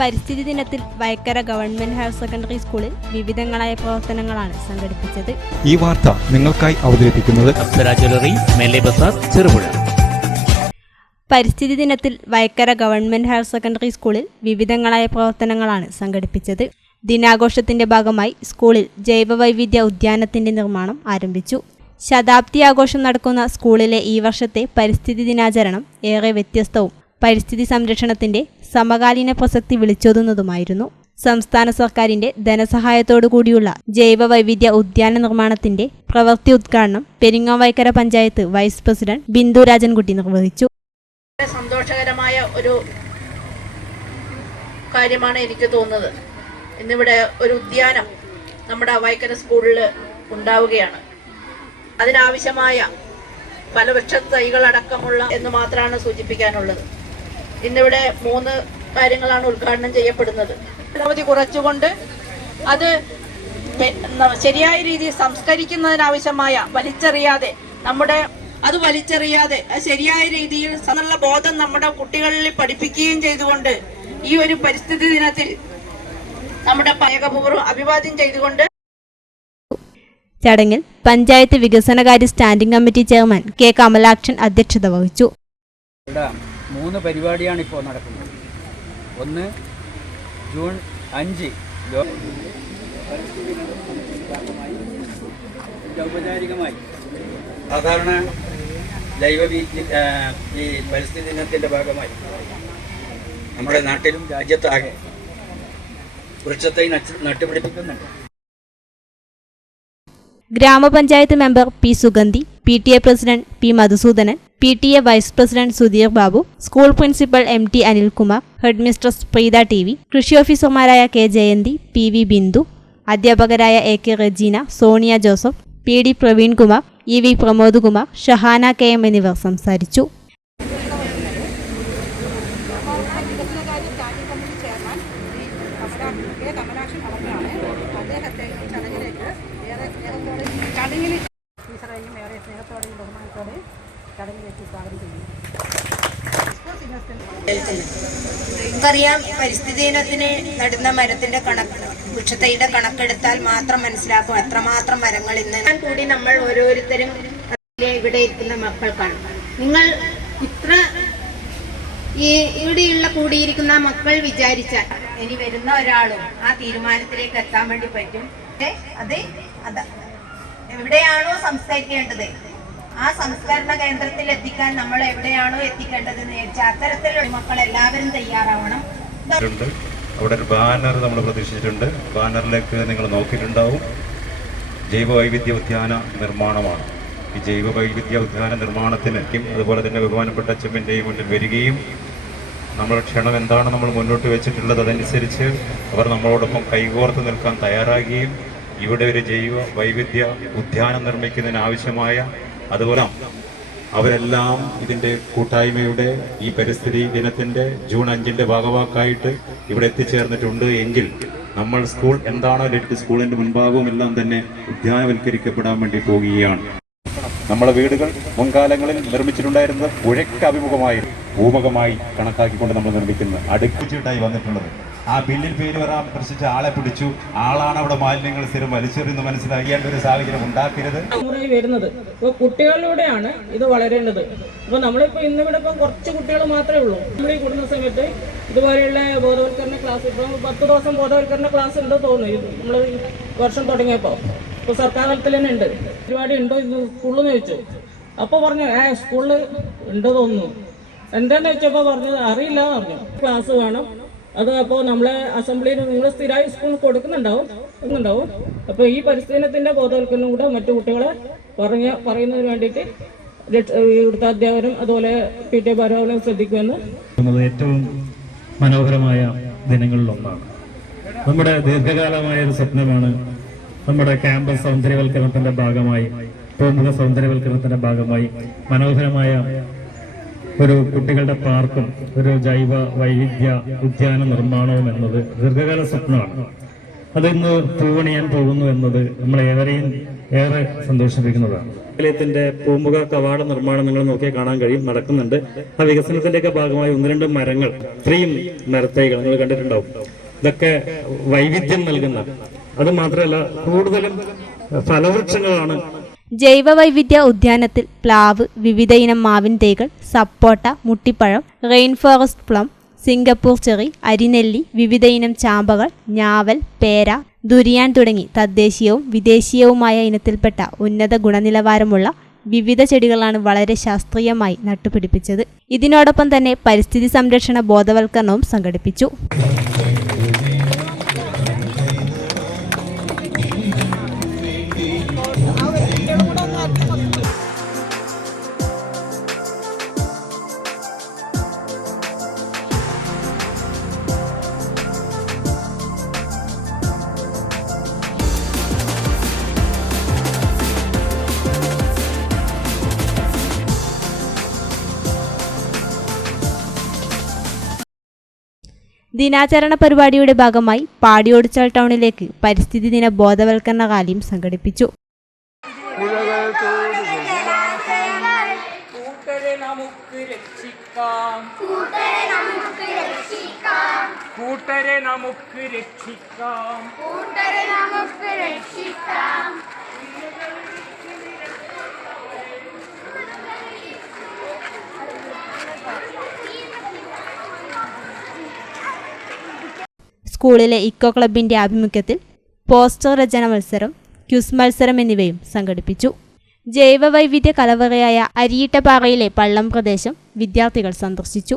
പരിസ്ഥിതി ദിനത്തിൽ Vayakkara government higher secondary സ്കൂളിൽ വിവിധങ്ങളായ പ്രവർത്തനങ്ങളാണ് സംഘടിപ്പിച്ചത്. ഈ വാർത്ത നിങ്ങൾക്കായി അവതരിപ്പിക്കുന്നത് ചെറുപുഴ. പരിസ്ഥിതി ദിനത്തിൽ വയക്കര ഗവൺമെന്റ് ഹയർ സെക്കൻഡറി സ്കൂളിൽ വിവിധങ്ങളായ പ്രവർത്തനങ്ങളാണ് സംഘടിപ്പിച്ചത്. ദിനാഘോഷത്തിന്റെ ഭാഗമായി സ്കൂളിൽ ജൈവവൈവിധ്യ ഉദ്യാനത്തിന്റെ നിർമ്മാണം ആരംഭിച്ചു. ശതാബ്ദി ആഘോഷം നടക്കുന്ന സ്കൂളിലെ ഈ വർഷത്തെ പരിസ്ഥിതി ദിനാചരണം ഏറെ വ്യത്യസ്തവും പരിസ്ഥിതി സംരക്ഷണത്തിന്റെ സമകാലീന പ്രസക്തി വിളിച്ചോതുന്നതുമായിരുന്നു. സംസ്ഥാന സർക്കാരിന്റെ ധനസഹായത്തോടു കൂടിയുള്ള ജൈവവൈവിധ്യ ഉദ്യാന നിർമ്മാണത്തിന്റെ പ്രവൃത്തി ഉദ്ഘാടനം പെരിങ്ങോവൈക്കര പഞ്ചായത്ത് വൈസ് പ്രസിഡന്റ് ബിന്ദു രാജൻകുട്ടി നിർവഹിച്ചു. സന്തോഷകരമായ ഒരു കാര്യമാണ് എനിക്ക് തോന്നുന്നത്. ഇന്നിവിടെ ഒരു ഉദ്യാനം നമ്മുടെ വൈക്കര സ്കൂളിൽ ഉണ്ടാവുകയാണ്. അതിനാവശ്യമായ ഫലവൃക്ഷ തൈകളടക്കമുള്ള എന്ന് മാത്രമാണ് സൂചിപ്പിക്കാനുള്ളത്. ഇന്നിവിടെ മൂന്ന് കാര്യങ്ങളാണ് ഉദ്ഘാടനം ചെയ്യപ്പെടുന്നത്. അവധി കുറച്ചുകൊണ്ട് അത് ശരിയായ രീതിയിൽ സംസ്കരിക്കുന്നതിനാവശ്യമായ വലിച്ചെറിയാതെ നമ്മുടെ അത് വലിച്ചെറിയാതെ ശരിയായ രീതിയിൽ എന്നുള്ള ബോധം നമ്മുടെ കുട്ടികളിൽ പഠിപ്പിക്കുകയും ചെയ്തുകൊണ്ട് ഈ ഒരു പരിസ്ഥിതി ദിനത്തിൽ നമ്മുടെ പയകപൂർവം അഭിവാദ്യം ചെയ്തുകൊണ്ട് ചടങ്ങിൽ പഞ്ചായത്ത് വികസനകാര്യ standing committee chairman K Kamalakshan അധ്യക്ഷത വഹിച്ചു. മൂന്ന് പരിപാടിയാണ് ഇപ്പോൾ നടക്കുന്നത്. ഒന്ന് ജൂൺ അഞ്ച് ഔപചാരികമായി. സാധാരണ ജൈവ ഈ പരിസ്ഥിതി ദിനത്തിന്റെ ഭാഗമായി. നമ്മുടെ നാട്ടിലും രാജ്യത്താകെ വൃക്ഷത്തെ നട്ട് നട്ടുപിടിപ്പിക്കുന്നുണ്ട്. ഗ്രാമപഞ്ചായത്ത് member P Sugandhi P T A president P Madhusoodanan P T A vice president Sudheer Babu school principal M T Anilkumar head mistress Preetha T V കൃഷി ഓഫീസർമാരായ K Jayanthi P V Bindu അധ്യാപകരായ A K Rajeena Sonia Joseph P D Praveenkumar E V Pramod Kumar Shahana K M എന്നിവർ സംസാരിച്ചു. നമുക്കറിയാം പരിസ്ഥിതി ദിനത്തിന് നടുന്ന മരത്തിന്റെ കണക്ക് വൃക്ഷത്തൈയുടെ കണക്കെടുത്താൽ മാത്രം മനസ്സിലാക്കും എത്രമാത്രം മരങ്ങൾ ഇന്ന് കൂടി നമ്മൾ ഓരോരുത്തരും ഇവിടെ ഇരിക്കുന്ന മക്കൾക്കാണ്. നിങ്ങൾ ഇത്ര ഈ ഇവിടെയുള്ള കൂടിയിരിക്കുന്ന മക്കൾ വിചാരിച്ചാൽ ഇനി വരുന്ന ഒരാളും ആ തീരുമാനത്തിലേക്ക് എത്താൻ വേണ്ടി പറ്റും. അതെ അത് എവിടെയാണോ സംസ്കരിക്കേണ്ടത് ആ സംസ്കരണ കേന്ദ്രത്തിൽ എത്തിക്കാൻ നമ്മൾ എവിടെയാണോ എത്തിക്കേണ്ടതെന്ന് വെച്ചാൽ അത്തരത്തിലുള്ള മക്കൾ എല്ലാവരും തയ്യാറാവണം. അവിടെ ഒരു ബാനർ നമ്മൾ പ്രതീക്ഷിച്ചിട്ടുണ്ട്. ബാനറിലേക്ക് നിങ്ങൾ നോക്കിയിട്ടുണ്ടാവും. ജൈവ വൈവിധ്യ ഉദ്യാന നിർമ്മാണമാണ്. ഈ ജൈവ വൈവിധ്യ ഉദ്യാന നിർമ്മാണത്തിന് അതുപോലെ തന്നെ ബഹുമാനപ്പെട്ട അച്ഛമ്മന്റെയും മുന്നിൽ വരികയും നമ്മുടെ ക്ഷണം എന്താണ് നമ്മൾ മുന്നോട്ട് വെച്ചിട്ടുള്ളത് അതനുസരിച്ച് അവർ നമ്മളോടൊപ്പം കൈകോർത്ത് നിൽക്കാൻ തയ്യാറാകുകയും ഇവിടെ ഒരു ജൈവ വൈവിധ്യ ഉദ്യാനം നിർമ്മിക്കുന്നതിന് ആവശ്യമായ അതുപോലെ അവരെല്ലാം ഇതിന്റെ കൂട്ടായ്മയുടെ ഈ പരിസ്ഥിതി ദിനത്തിന്റെ ജൂൺ അഞ്ചിന്റെ ഭാഗവാക്കായിട്ട് ഇവിടെ എത്തിച്ചേർന്നിട്ടുണ്ട് എങ്കിൽ നമ്മൾ സ്കൂൾ എന്താണോ ലക്ഷ്യ സ്കൂളിന്റെ മുൻഭാഗവും എല്ലാം തന്നെ ഉദ്യാനവൽക്കരിക്കപ്പെടാൻ വേണ്ടി പോകുകയാണ്. നമ്മളെ വീടുകൾ മുൻകാലങ്ങളിൽ നിർമ്മിച്ചിട്ടുണ്ടായിരുന്നത് പുഴയ്ക്ക് അഭിമുഖമായി ഭൂമുഖമായി കണക്കാക്കിക്കൊണ്ട് നമ്മൾ നിർമ്മിക്കുന്നത് അടുപ്പിച്ചിട്ടായി വന്നിട്ടുള്ളത്. ആ ബില്ലിൽ പേര് വരാൻ പ്രശ്നിച്ച ആളെ പിടിച്ചു. ആളാണ് അവിടെ മാലിന്യങ്ങൾ സ്ഥിരം വലിച്ചെറിയുന്നു മനസ്സിലാക്കേണ്ട ഒരു സാഹചര്യം ഉണ്ടാക്കരുത്. വരുന്നത്. ഇപ്പൊ കുട്ടികളിലൂടെയാണ് ഇത് വളരേണ്ടത്. അപ്പോൾ നമ്മളിപ്പോൾ ഇന്നിവിടെ ഇപ്പം കുറച്ച് കുട്ടികൾ മാത്രമേ ഉള്ളൂ. നമ്മൾ ഈ കൂടുന്ന സമയത്ത് ഇതുപോലെയുള്ള ബോധവൽക്കരണ ക്ലാസ് ഇപ്പം പത്ത് ദിവസം ബോധവൽക്കരണ ക്ലാസ് ഉണ്ട് തോന്നുന്നു. നമ്മൾ വർഷം തുടങ്ങിയപ്പോൾ ഇപ്പോൾ സർക്കാർ തലത്തിൽ തന്നെ ഉണ്ട്. പരിപാടി ഉണ്ടോ ഇത് സ്കൂളിൽ നിന്ന് ചോദിച്ചു. അപ്പോൾ പറഞ്ഞു ഏ സ്കൂളിൽ ഉണ്ടോ തോന്നുന്നു. എന്താന്ന് വെച്ചപ്പോൾ പറഞ്ഞത് അറിയില്ല എന്ന് പറഞ്ഞു. ക്ലാസ് വേണം. അത് അപ്പോൾ നമ്മളെ അസംബ്ലിയിൽ നിങ്ങൾ സ്ഥിരമായി സ്കൂൾ കൊടുക്കുന്നുണ്ടാവും കൊടുക്കുന്നുണ്ടാവും. അപ്പോൾ ഈ പരിസ്ഥിതിനത്തിന്റെ ബോധവൽക്കരണം കൂടെ മറ്റു കുട്ടികളെ പറഞ്ഞ പറയുന്നതിന് വേണ്ടിയിട്ട് ഇവിടുത്തെ അധ്യാപകരും അതുപോലെ പി ടി ഭാരവാഹികളും ശ്രദ്ധിക്കുമെന്ന് ഏറ്റവും മനോഹരമായ ദിനങ്ങളിലൊന്നാണ് നമ്മുടെ ദീർഘകാലമായ ഒരു സ്വപ്നമാണ് നമ്മുടെ ക്യാമ്പസ് സൗന്ദര്യവൽക്കരണത്തിന്റെ ഭാഗമായി പൂമുഖ സൗന്ദര്യവൽക്കരണത്തിന്റെ ഭാഗമായി മനോഹരമായ ഒരു കുട്ടികളുടെ പാർക്കും ഒരു ജൈവ വൈവിധ്യ ഉദ്യാന നിർമ്മാണവും എന്നത് ദീർഘകാല സ്വപ്നമാണ്. അതിന്ന് പൂവണിയാൻ പോകുന്നു എന്നത് നമ്മളേവരെയും ഏറെ സന്തോഷിപ്പിക്കുന്നതാണ്. നിലയത്തിന്റെ പൂമുഖ കവാട നിർമ്മാണം നിങ്ങൾ നോക്കിയാൽ കാണാൻ കഴിയും നടക്കുന്നുണ്ട്. ആ വികസനത്തിന്റെയൊക്കെ ഭാഗമായി ഒന്ന് രണ്ട് മരങ്ങൾ ഇത്രയും മരത്തൈകൾ നിങ്ങൾ കണ്ടിട്ടുണ്ടാവും. ഇതൊക്കെ വൈവിധ്യം നൽകുന്ന അത് മാത്രമല്ല കൂടുതലും ഫലവൃക്ഷങ്ങളാണ് ജൈവ വൈവിധ്യ ഉദ്യാനത്തിൽ പ്ലാവ് വിവിധ ഇനം മാവിൻ തൈകൾ സപ്പോട്ട മുട്ടിപ്പഴം rain forest plum Singapore cherry അരിനെല്ലി വിവിധ ഇനം ചാമ്പകൾ ഞാവൽ പേര ദുരിയാൻ തുടങ്ങി തദ്ദേശീയവും വിദേശീയവുമായ ഇനത്തിൽപ്പെട്ട ഉന്നത ഗുണനിലവാരമുള്ള വിവിധ ചെടികളാണ് വളരെ ശാസ്ത്രീയമായി നട്ടുപിടിപ്പിച്ചത്. ഇതിനോടൊപ്പം തന്നെ പരിസ്ഥിതി സംരക്ഷണ ബോധവൽക്കരണവും സംഘടിപ്പിച്ചു. ദിനാചരണ പരിപാടിയുടെ ഭാഗമായി പാടിയോടിച്ചാൽ ടൗണിലേക്ക് പരിസ്ഥിതി ദിന ബോധവൽക്കരണ റാലിയും സംഘടിപ്പിച്ചു. കൂട്ടരെ നമുക്ക് രക്ഷിക്കാം. സ്കൂളിലെ ഇക്കോ ക്ലബിന്റെ ആഭിമുഖ്യത്തിൽ പോസ്റ്റർ രചന മത്സരം ക്യുസ് മത്സരം എന്നിവയും സംഘടിപ്പിച്ചു. ജൈവവൈവിധ്യ കലവറയായ അരിയിട്ടപാറയിലെ പള്ളം പ്രദേശം വിദ്യാർത്ഥികൾ സന്ദർശിച്ചു.